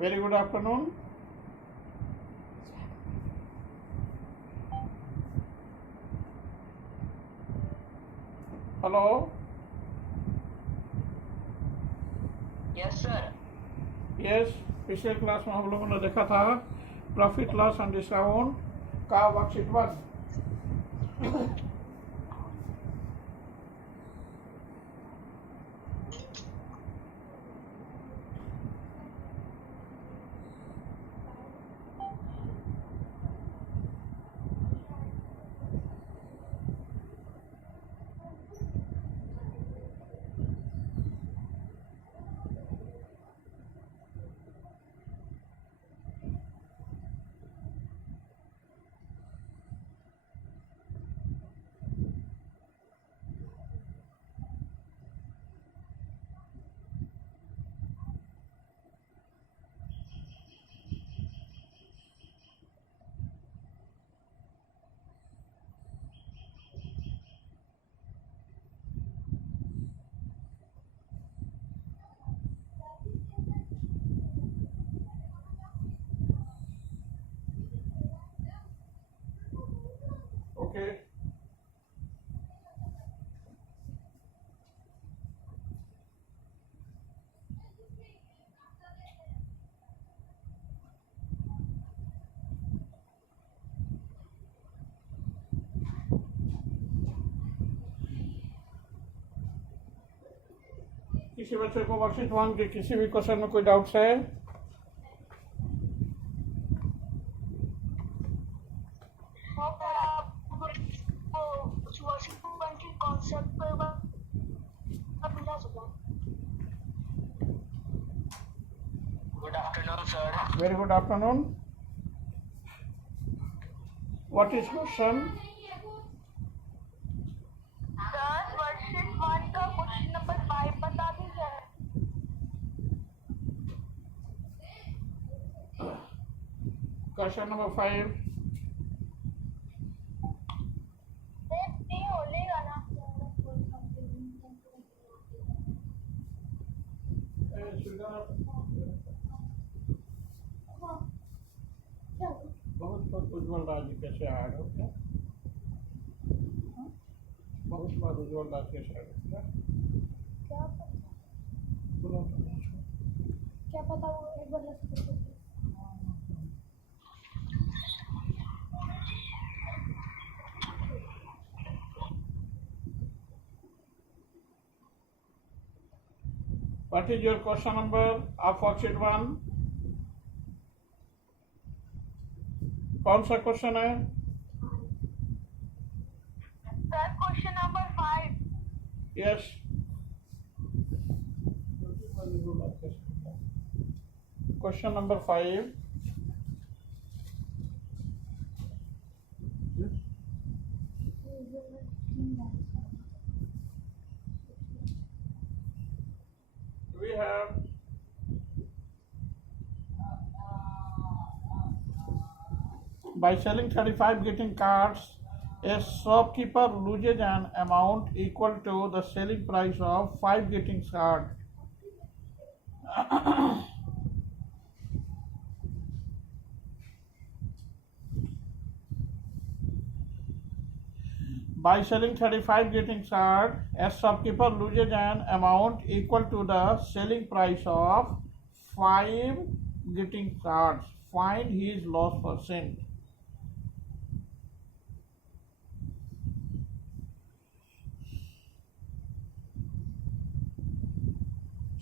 Very good afternoon. Hello. Yes sir. Yes, पिछले class में हम लोगों ने देखा था प्रॉफिट लॉस एंड डिस्काउंट का वर्कशीट 1. ओके. किसी बच्चे को वर्कशीट 1 के किसी भी क्वेश्चन में कोई डाउट्स है? Good afternoon sir. Very good afternoon. What is question? Sir worksheet 1 का क्वेश्चन नंबर 5 बता दीजिए. Question number 5. नहीं होलेगा ना. बहुत उज्जवल राज कैसे ऐड हो गया? बहुत बार उज्जवल राज कैसे ऐड हो गया? क्या पता वो एक बार What is your question number of worksheet 1? कौन सा क्वेश्चन है? Sir question number 5. Yes. Question number 5. We have by selling 35 greeting cards, a shopkeeper loses an amount equal to the selling price of 5 greeting cards. By selling 35 greeting cards, a shopkeeper loses an amount equal to the selling price of 5 greeting cards. Find his loss percent.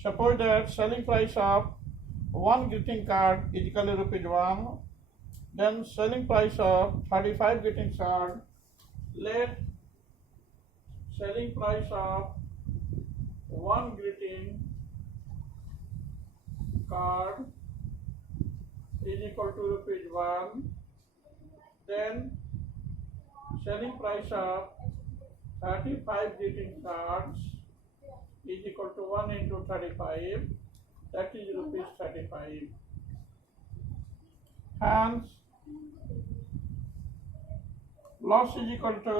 Suppose that selling price of one greeting card is equal to ₹1. Then selling price of 35 greeting card. Let selling price of one greeting card is equal to ₹1. Then selling price of 35 greeting cards is equal to 1 into 35, that is ₹35. Hence, loss is equal to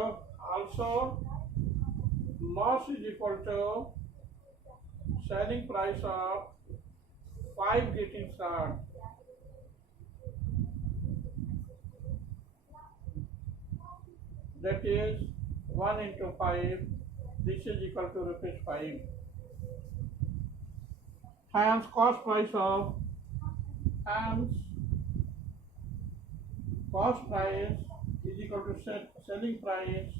selling price of 5 greeting cards. that is 1 into 5. This is equal to rupees 5. Hence cost price is equal to selling price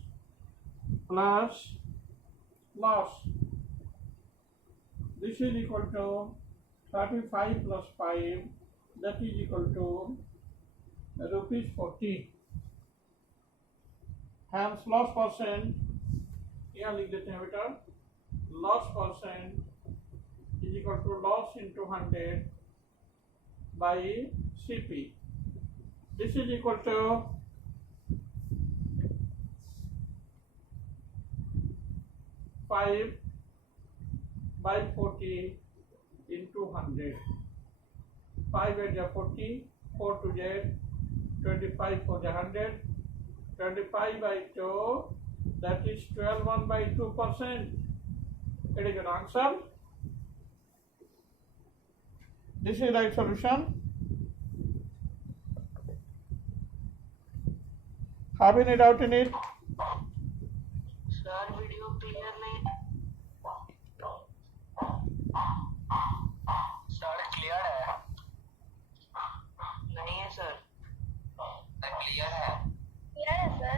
plus loss. This is equal to 35 plus 5, that is equal to rupees 40. Hence loss percent, यहाँ लिख देते हैं बेटा, loss percent is equal to loss into 100 by CP. This is equal to 5 by 40 into 100. 5 at the 40, 4 to the 25 for the 100, 25 by 2, that is 12 by 2%. It is an answer. This is right solution. Have any doubt in it? Sir, video clear नहीं. Sir, clear है. नहीं है sir. Clear है. Clear है sir?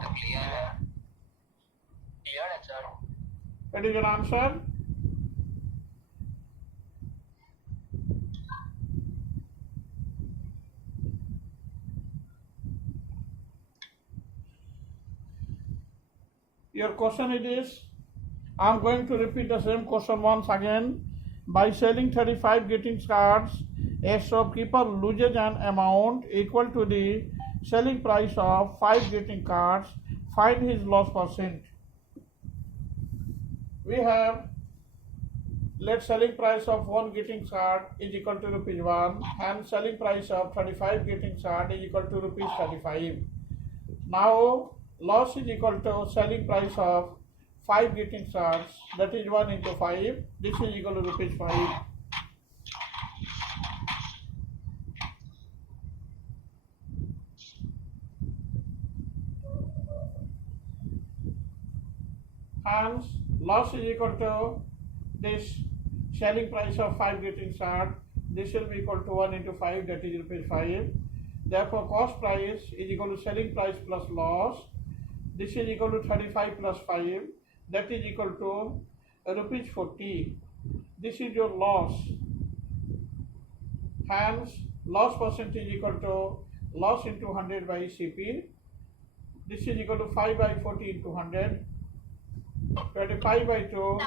Clear है. Clear है sir. It is an answer. Your question it is, I am going to repeat the same question once again. By selling 35 greetings cards, a shopkeeper loses an amount equal to the selling price of 5 greeting cards. Find his loss percent. We have, let selling price of 1 greeting card is equal to rupees 1 and selling price of 35 greeting card is equal to rupees 35. Now loss is equal to selling price of 5 greeting cards, that is 1 into 5. This is equal to rupees 5. Hence loss is equal to this selling price of 5 greeting cards. This will be equal to 1 into 5, that is rupees 5. Therefore cost price is equal to selling price plus loss. This is equal to 35 plus 5, that is equal to rupees 40. This is your loss. Hence loss percent is equal to loss into 100 by CP. This is equal to 5 by 40 into 100. 25 by 2.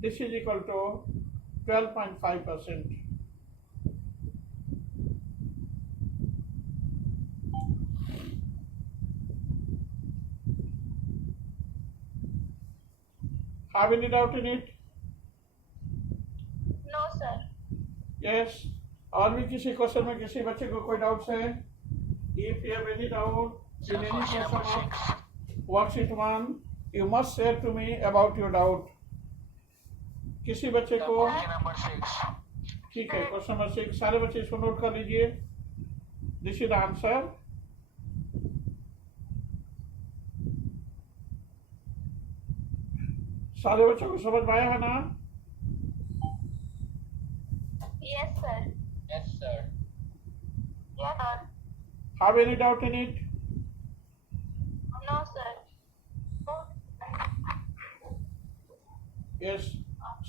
This is equal to 12.5%. Have any doubt in it? No sir. Yes. और भी किसी question में किसी बच्चे को कोई doubts है? If you have any doubt in any question of worksheet 1, you must share to me about your doubt. किसी बच्चे को Number 6. ठीक है, क्वेश्चन नंबर 6 सारे बच्चे इसको नोट कर लीजिए. This is the answer. सारे बच्चों को समझ में आया है ना? Yes sir. Yes sir. Yes sir. Have any doubt in it? No sir. Yes.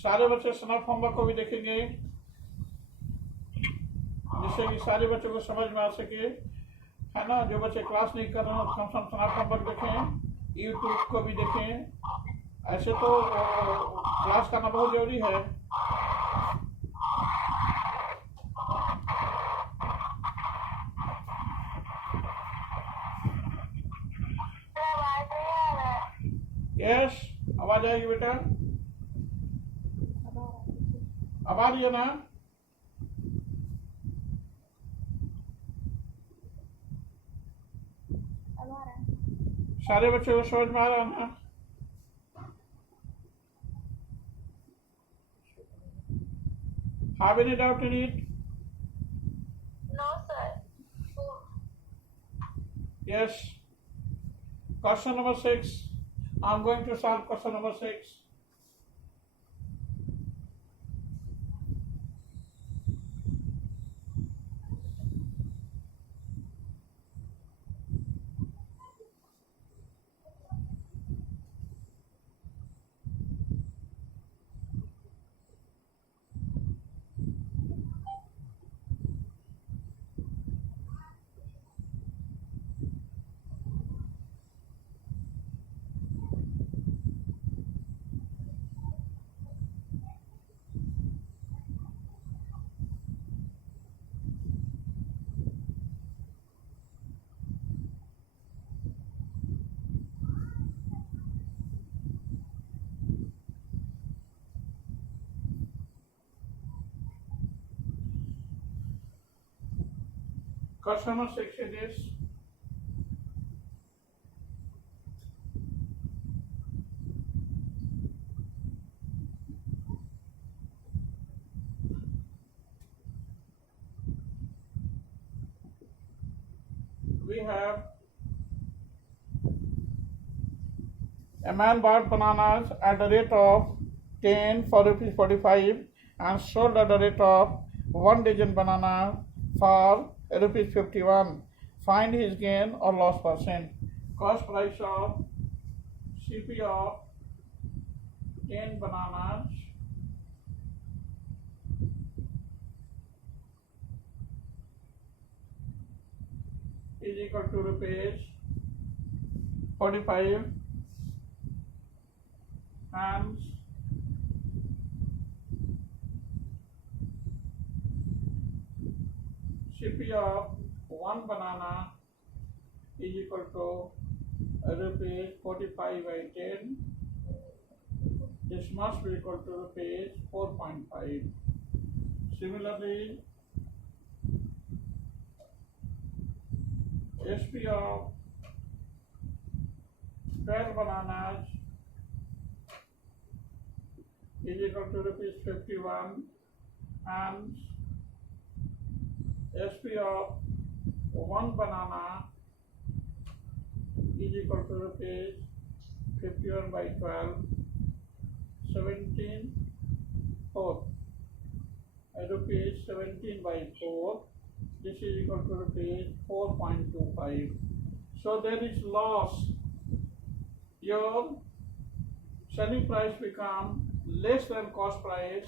सारे बच्चे स्नैप होमवर्क को भी देखेंगे जिससे कि सारे बच्चों को समझ में आ सके, है ना? जो बच्चे क्लास नहीं कर रहे हैं कम से कम स्नैप होमवर्क देखें, यूट्यूब को भी देखें. ऐसे तो क्लास करना बहुत जरूरी है. आवाज नहीं आ रहा है. यस, आवाज आएगी बेटा? अब आ रही है ना? अब आ रहा है. सारे बच्चों को समझ में आ रहा है ना? Have any doubt in it? No sir. Yes. Question number 6. I'm going to solve question number 6. Question number 6 it is. We have a man bought bananas at the rate of 10 for rupees 45 and sold at the rate of 1 dozen banana for rupees 51. Find his gain or loss percent. Cost price of CP of 10 bananas is equal to rupees 45 and CP of 1 banana is equal to rupees 45 by 10. This must be equal to rupees 4.5. Similarly, SP of 12 bananas is equal to rupees 51 and SP of 1 banana is equal to rupees 51 by 12, 17 4, rupees 17 by 4. This is equal to rupees 4.25. So there is loss. Your selling price become less than cost price,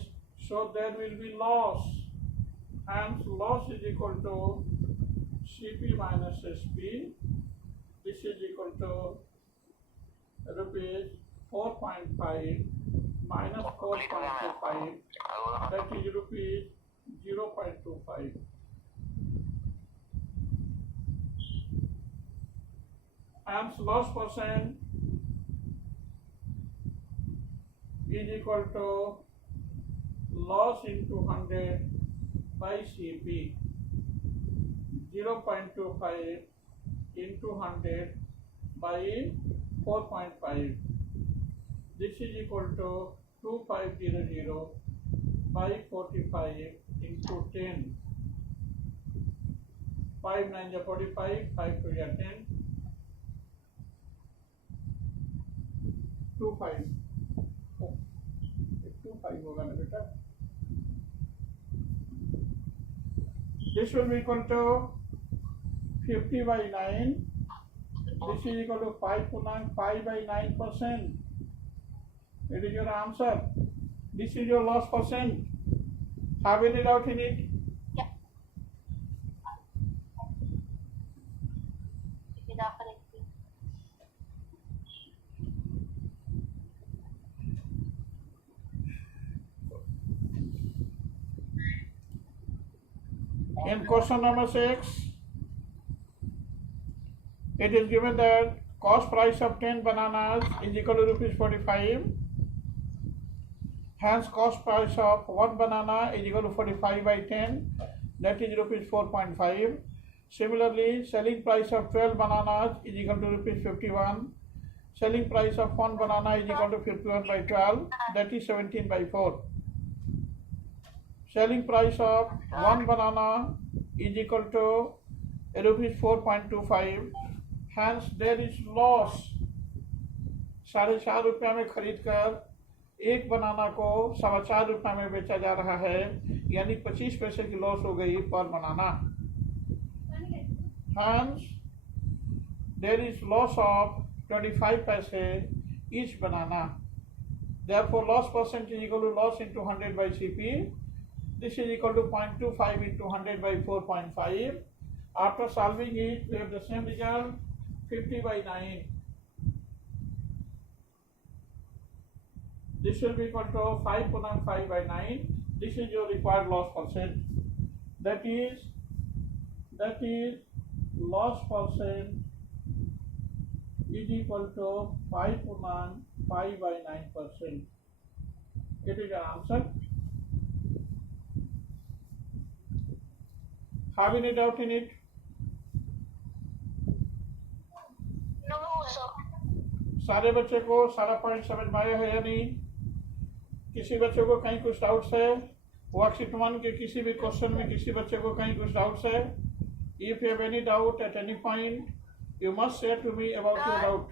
so there will be loss. Hence loss is equal to CP minus SP. This is equal to rupees 4.5 minus 4.25, that is rupees 0.25. Hence loss percent is equal to loss into 100 by CP, 0.25 into 100 by 4.5. This is equal to 2500 by 45 into 10. 5 9 is 45, 5 2 is 10. 25 होगा ना बेटा. This will be equal to 50 by 9. This is equal to 5 by 9%. It is your answer. This is your loss percent. Have any doubt in it? Yeah. It is after explain. In question number 6, it is given that cost price of 10 bananas is equal to rupees 45. Hence cost price of 1 banana is equal to 45 by 10, that is rupees 4.5. Similarly, selling price of 12 bananas is equal to rupees 51. Selling price of 1 banana is equal to 51 by 12, that is 17 by 4. Selling price of 1 banana is equal to rupees 4.25. Hence there is loss. 4.5 रुपया में खरीद कर एक बनाना को 4.25 रुपया में बेचा जा रहा है, यानी 25 पैसे की लॉस हो गई पर बनाना. Hence there is loss of 25 paise each banana. Therefore, loss percent is equal to loss into 100 by CP. This is equal to 0.25 into 100 by 4.5. After solving it, we have the same result, 50 by 9. This will be equal to 5.5 by 9. This is your required loss percent. That is loss percent is equal to 5.5 by 9%. It is your answer. Have any doubt in it? No, sir. सारे बच्चे को सारा point समझ में आया है या नहीं? किसी बच्चे को कहीं कुछ डाउट्स है? वर्कशीट 1 के किसी भी क्वेश्चन में किसी बच्चे को कहीं कुछ डाउट्स है? If you have any doubt at any point, you must say to me about your doubt.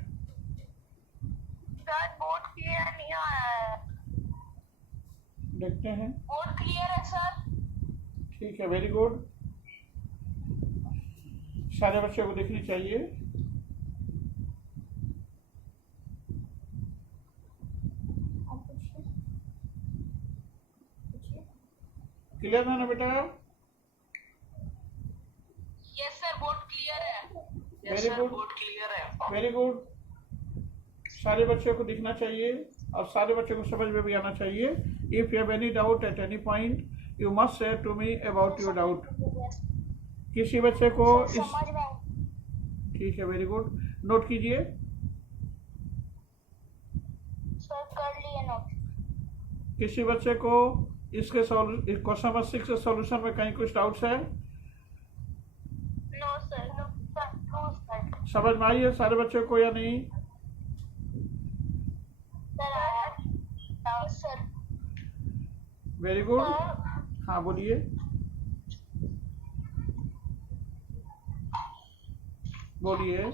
Sir board clear नहीं आया है. देखते हैं. बोर्ड क्लियर है सर. ठीक है, वेरी गुड. सारे बच्चों को दिखनी चाहिए. क्लियर है ना बेटा? यस सर, बोर्ड क्लियर है. वेरी गुड, बोर्ड क्लियर है. Very good. सारे बच्चों को दिखना चाहिए और सारे बच्चों को समझ में भी आना चाहिए. If you have any doubt at any point, you must say to me about your doubt. किसी बच्चे को इस, समझ में. ठीक है, वेरी गुड. नोट कीजिए. सर कर लिए नोट. किसी बच्चे को इसके क्वेश्चन नंबर 6 के सॉल्यूशन में कहीं कुछ डाउट्स है? No sir. No sir. समझ में आई है सारे बच्चों को या नहीं? सर आया. सर. Very good. हाँ बोलिए. बोलिए.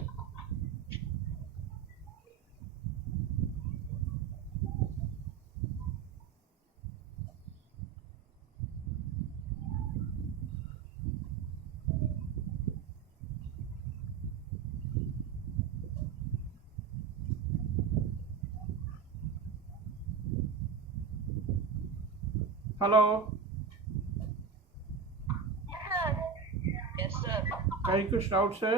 हेलो. Yes sir. कहीं कुछ डाउट्स है?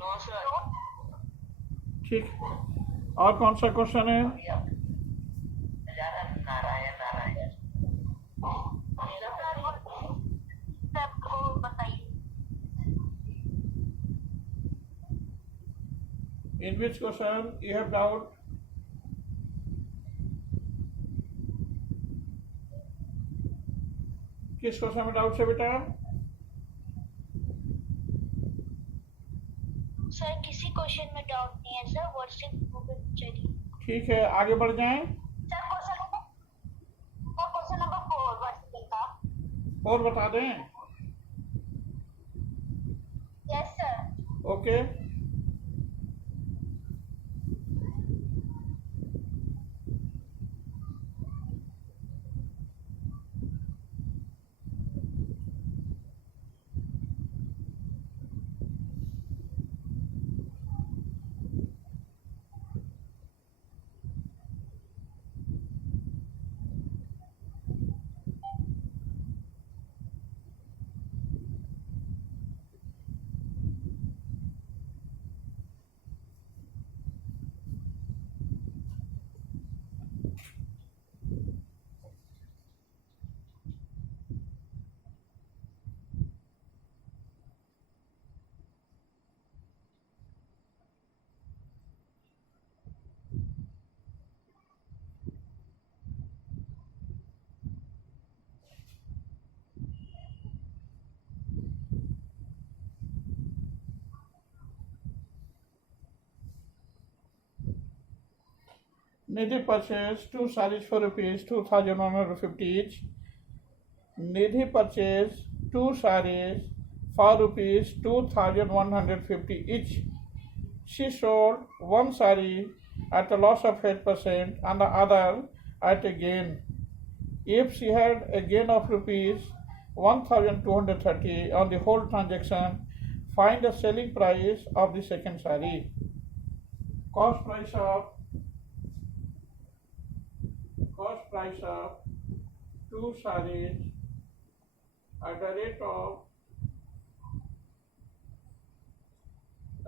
No sir. ठीक. और कौन सा क्वेश्चन है? नारायण नारायण. सबको बताइए. In which question you have doubt? किस क्वेश्चन में डाउट है बेटा? सर किसी क्वेश्चन में डाउट नहीं है सर. वर्कशीट चलिए. ठीक है, आगे बढ़ जाएं. सर क्वेश्चन नंबर 4 वर्कशीट का. और बता दें. Yes sir. Okay. Nidhi purchased 2 sarees for rupees 2,150 each. Nidhi purchased 2 sarees for rupees 2,150 each. She sold one saree at a loss of 8% and the other at a gain. If she had a gain of rupees 1,230 on the whole transaction, find the selling price of the second saree. Cost price of two sarees at the rate of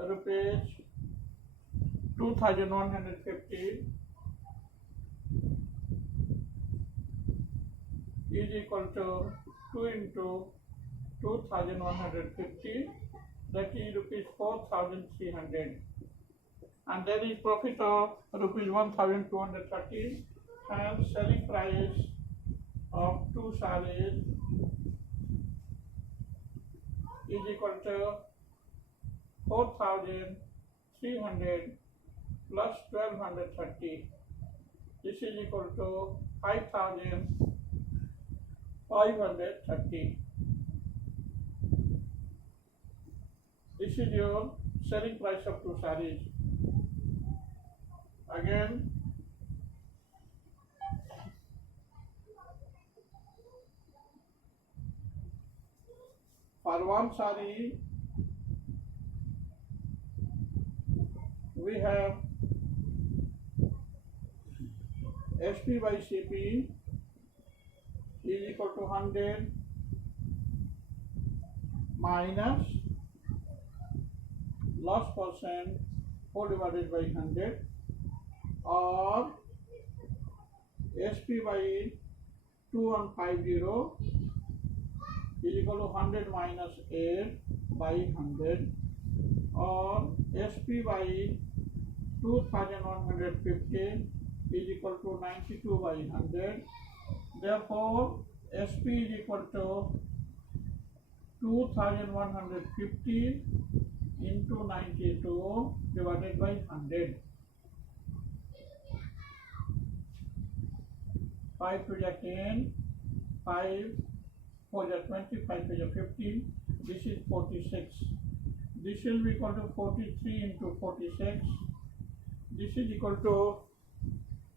rupees 2,150 is equal to 2 into 2,150, that is rupees 4,300, and there is profit of rupees 1,230 and selling price of two sarees is equal to 4,300 plus 1,230. This is equal to 5,530. This is your selling price of two sarees. Again, for one saree we have SP by CP is equal to 100 minus loss percent whole divided by 100, or SP by 2150 is equal to 100 minus 8 by 100, or SP by 2,150 is equal to 92 by 100. Therefore, SP is equal to 2,150 into 92 divided by 100. 5 to the 10, 5 4 to 20, 5 to the 15. This is 46. This will be equal to 43 into 46. This is equal to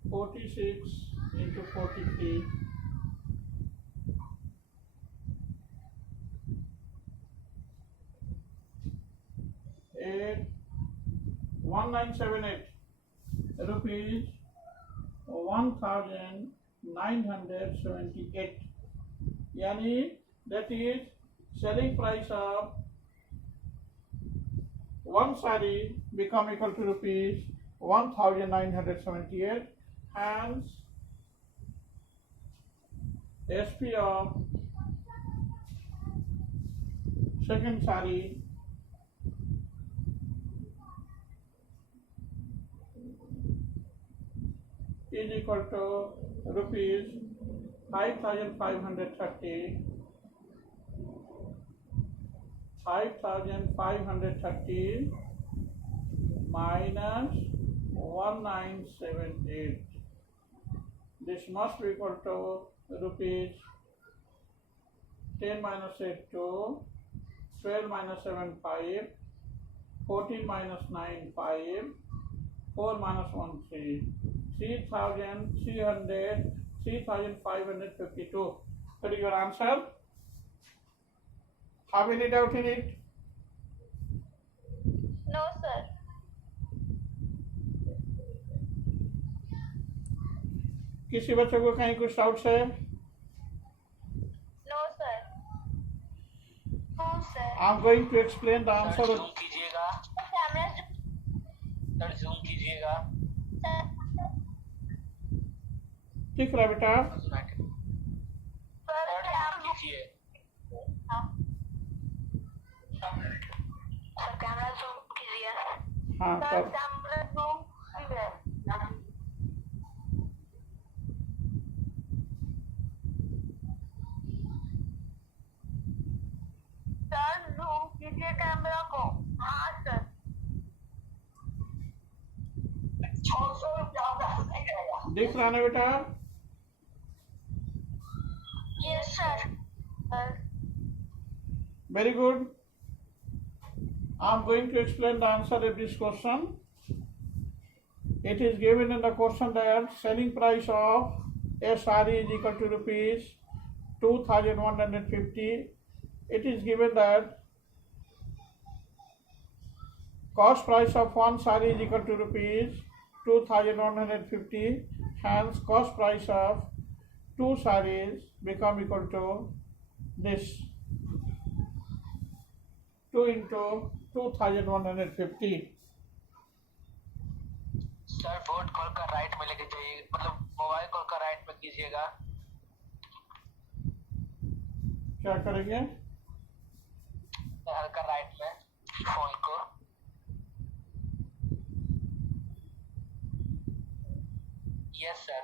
46 into 43. 1978 rupees 1,978. Yani that is selling price of one saree become equal to rupees 1,978. Hence, SP of second saree is equal to rupees 5,530. 5,530 minus 1978. This must be equal to rupees 10 minus 8 2, 12 minus 7 5, 14 minus 9 5, 4 minus 1 3, 3,300, 3,552. What is your answer? Have any doubt in it? No, sir. किसी बच्चों को कहीं कुछ doubt है? No, sir. No, sir. I'm going to explain the answer. Zoom कीजिएगा, camera sir zoom कीजिएगा। ठीक रहा बेटा? सर कैमरा कीजिए। सर कैमरा जूम कीजिए। हाँ सर कर। कैमरा जूम कीजिए। सर जूम कीजिए कैमरा को। हाँ सर। दिख रहा ना बेटा? Yes sir. Very good. I'm going to explain the answer of this question. It is given in the question that selling price of a saree is equal to rupees 2150. It is given that cost price of one saree is equal to rupees 2150. Hence, cost price of two sarees become equal to this 2 into 2150. Sir board खोल कर right में लेके जाइए, मतलब mobile खोल कर right में कीजिएगा। क्या करेंगे? हल्का राइट में फोन को। Yes sir.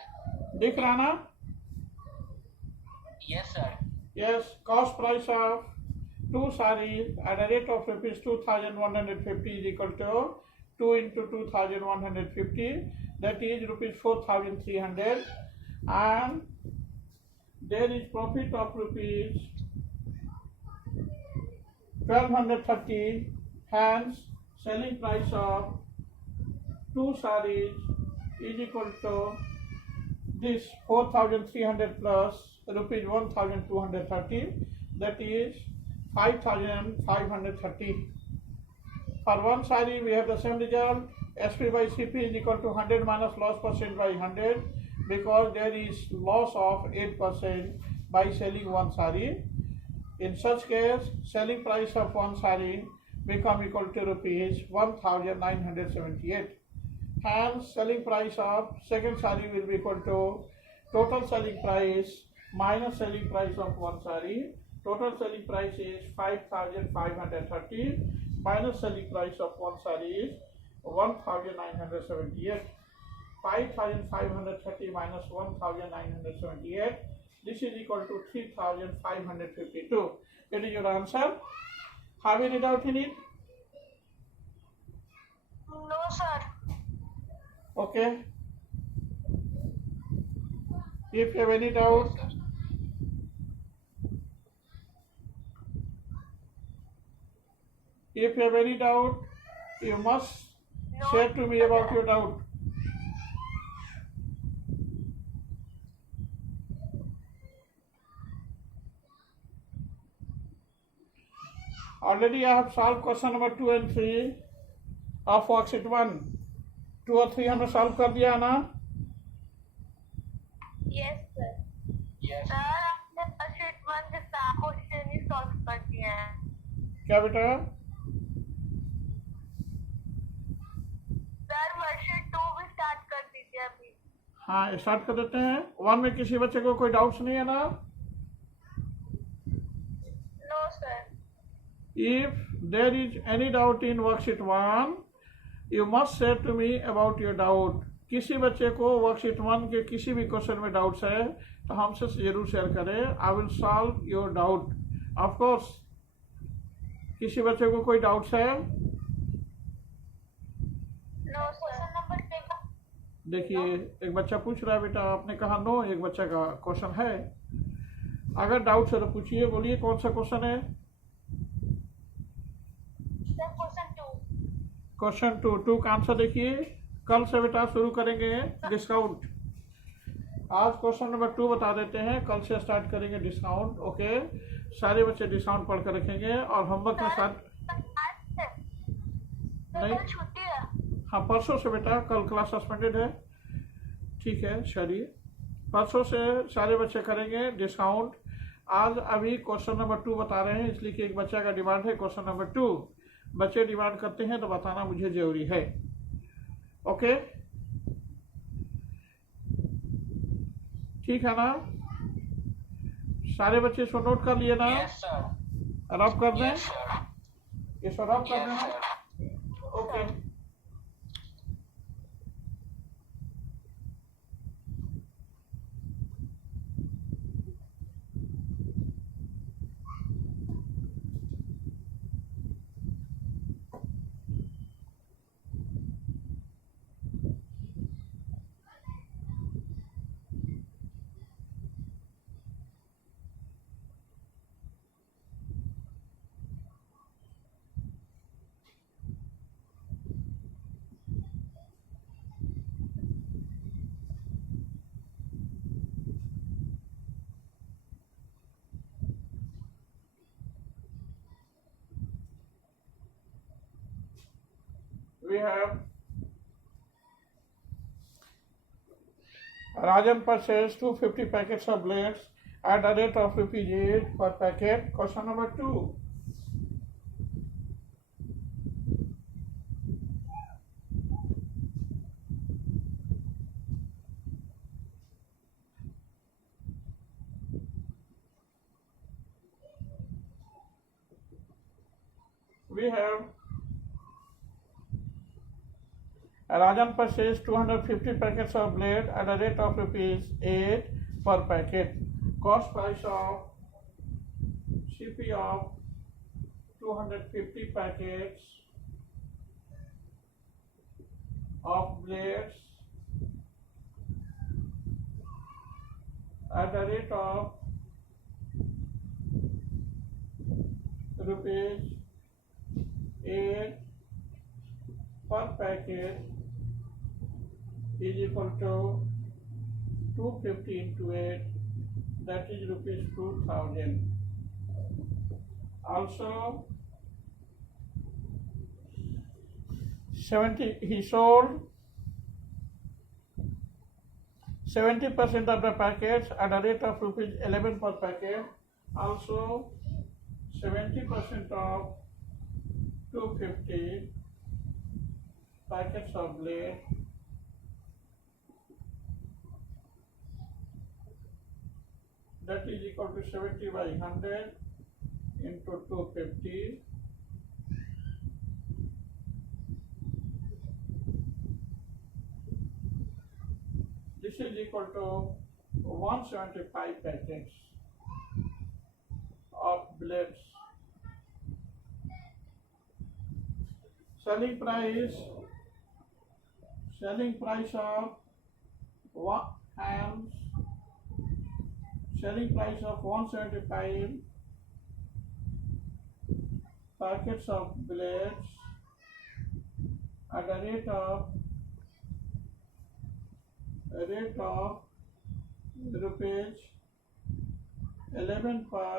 दिख रहा ना? Yes sir. Yes, cost price of two sarees at a rate of rupees 2150 is equal to 2 into 2150, that is rupees 4300, and there is profit of rupees 1230. Hence, selling price of two sarees is equal to this 4300 plus rupees 1230, that is 5530. For one saree we have the same result. SP by CP is equal to 100 minus loss percent by 100, because there is loss of 8% by selling one saree. In such case, selling price of one saree become equal to rupees 1978. Hence, selling price of second saree will be equal to total selling price minus selling price of one saree. Total selling price is 5530 minus selling price of one saree is 1978. 5530 minus 1978, this is equal to 3552. It is your answer. Have you any doubt in it? No, sir. Okay. If you have any doubt, you must share to me about your doubt. Already I have solved question number 2 and 3 of worksheet 1. 2 और 3 हमने solve कर दिया ना? Yes, sir. Yes sir आपने worksheet 1 से 4 question ही solve कर दिए हैं। क्या बेटा? सर वर्कशीट 2 भी स्टार्ट कर दीजिए अभी। हाँ, स्टार्ट कर देते हैं। 1 में किसी बच्चे को कोई डाउट्स नहीं है ना? No sir. If there is any doubt in worksheet 1, you must say to me about your doubt. किसी बच्चे को वर्कशीट 1 के किसी भी क्वेश्चन में डाउट्स है तो हमसे जरूर शेयर करें. I will solve your doubt. Of course, किसी बच्चे को कोई डाउट्स है? No question number take. देखिए, एक बच्चा पूछ रहा है बेटा, आपने कहा नो, एक बच्चा का क्वेश्चन है. अगर डाउट्स है तो पूछिए. बोलिए कौन सा क्वेश्चन है? Sir question 2। क्वेश्चन 2 का आंसर देखिए. कल से बेटा शुरू करेंगे डिस्काउंट. आज क्वेश्चन नंबर 2 बता देते हैं, कल से स्टार्ट करेंगे डिस्काउंट. ओके, सारे बच्चे डिस्काउंट पढ़ कर रखेंगे और होमवर्क में साथ नहीं. छुट्टी है। हाँ, परसों से बेटा, कल क्लास सस्पेंडेड है. ठीक है, चलिए परसों से सारे बच्चे करेंगे डिस्काउंट. आज अभी क्वेश्चन नंबर 2 बता रहे हैं, इसलिए कि एक बच्चा का डिमांड है क्वेश्चन नंबर 2. बच्चे डिमांड करते हैं तो बताना मुझे जरूरी है. ओके, ठीक है ना? सारे बच्चे इसको नोट कर लिए ना? Yes sir. रब कर दें, यस सर। इसको रब कर यस देना. Sir. Okay, we have Rajan purchased 250 packets of blades at a rate of ₹8 per packet. Question number 2. We have Rajan purchased 250 packets of blade at a rate of ₹8 per packet. Cost price of CP of 250 packets of blades at a rate of ₹8 per packet is equal to 250 into 8, that is ₹2,000. Also, he sold 70% of the packets at a rate of ₹11 per packet. Also, 70% of 250 packets of blade that is equal to 70 by 100 into 250. This is equal to 175 packets of blades. Selling price of selling price of 175 packets of blades at a rate of ₹11 per